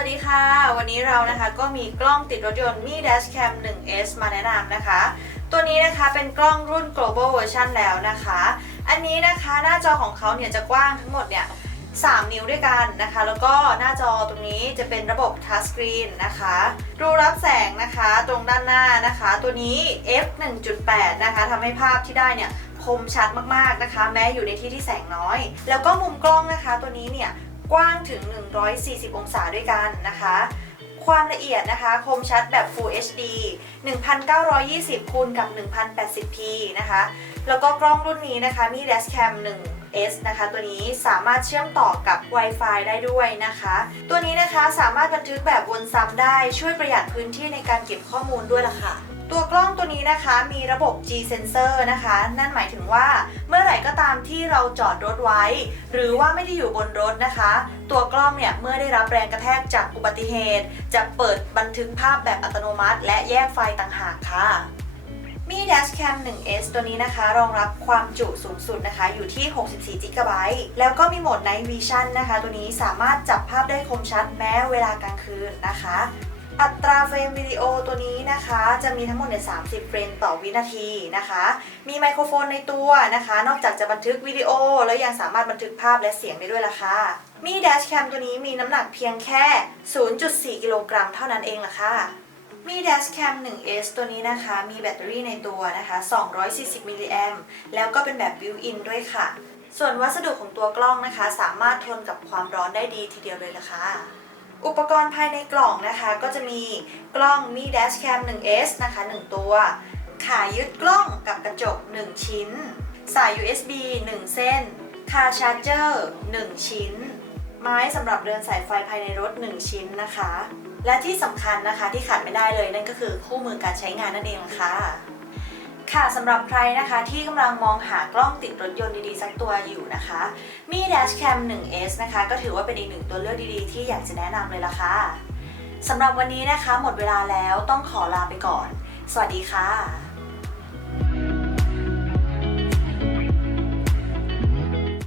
วัสดีค่ะ วันนี้เรานะคะก็มีกล้องติดรถยนต์ Mi Dashcam 1S มาแนะนำนะคะ ตัวนี้นะคะเป็นกล้องรุ่น global version แล้วนะคะ อันนี้นะคะหน้าจอของเขาเนี่ยจะกว้างทั้งหมดเนี่ย3 นิ้วด้วยกันนะคะ แล้วก็หน้าจอตรงนี้จะเป็นระบบ touch screen นะคะรูรับแสงนะคะตรงด้านหน้านะคะ ตัวนี้ f 1.8 นะคะทำให้ภาพที่ได้เนี่ยคมชัดมากๆนะคะ แม้อยู่ในที่ที่แสงน้อย แล้วก็มุมกล้องนะคะ ตัวนี้เนี่ย กว้างถึง 140 องศาด้วยกันนะคะ ความละเอียดนะคะคมชัดแบบ Full HD 1920คูณกับ 1080p นะคะ แล้วก็กล้องรุ่นนี้นะคะมี Dashcam 1S นะคะตัวนี้สามารถเชื่อมต่อกับ Wi-Fi ได้ด้วยนะคะ ตัวนี้นะคะสามารถบันทึกแบบวนซ้ำได้ช่วยประหยัดพื้นที่ในการเก็บข้อมูลด้วยล่ะค่ะ ตัวกล้องตัวนี้นะคะมีระบบ G sensor นะคะ นั่นหมายถึงว่าเมื่อไหร่ก็ตามที่เราจอดรถไว้ หรือว่าไม่ได้อยู่บนรถนะคะ ตัวกล้องเนี่ยเมื่อได้รับแรงกระแทกจากอุบัติเหตุ จะเปิดบันทึกภาพแบบอัตโนมัติ และแยกไฟต่างหากค่ะ มี Dashcam 1S ตัวนี้นะคะ รองรับความจุสูงสุดนะคะอยู่ที่ 64 GB แล้วก็มีโหมด Night Vision นะคะ ตัวนี้สามารถจับภาพได้คมชัดแม้เวลากลางคืนนะคะ อัตราเฟรมวิดีโอตัวนี้นะคะ จะมีทั้งหมดเนี่ย30 เฟรมต่อวินาทีนะคะ มีไมโครโฟนในตัวนะคะ นอกจากจะบันทึกวิดีโอ แล้วยังสามารถบันทึกภาพและเสียงได้ด้วยล่ะค่ะ มี Dashcam ตัวนี้มีน้ำหนักเพียงแค่ 0.4 กิโลกรัมเท่านั้นเองล่ะค่ะ มี Dashcam 1S ตัวนี้นะคะ มีแบตเตอรี่ในตัวนะคะ 240 มิลลิแอมแล้วก็เป็นแบบ built-in ด้วยค่ะ ส่วนวัสดุของตัวกล้องนะคะ สามารถทนกับความร้อนได้ดีทีเดียวเลยล่ะค่ะ อุปกรณ์ภายในกล่องนะคะก็จะมีกล้องมี Dashcam 1S นะคะ 1 ตัว ขายึดกล้องกับกระจก 1 ชิ้น สาย USB 1 เส้น คาชาร์เจอร์ 1 ชิ้น ไม้สำหรับเดินสายไฟภายในรถ 1 ชิ้นนะคะ และที่สำคัญนะคะที่ขาดไม่ได้เลยนั่นก็คือคู่มือการใช้งานนั่นเองล่ะค่ะ ค่ะสำหรับใครนะคะที่กำลังมองหากล้องติดรถยนต์ดีๆ สักตัวอยู่นะคะ มี Dashcam 1S นะคะ ก็ถือว่าเป็นอีกหนึ่งตัวเลือกดีๆ ที่อยากจะแนะนำเลยละค่ะสำหรับวันนี้นะคะหมดเวลาแล้วต้องขอลาไปก่อน สวัสดีค่ะ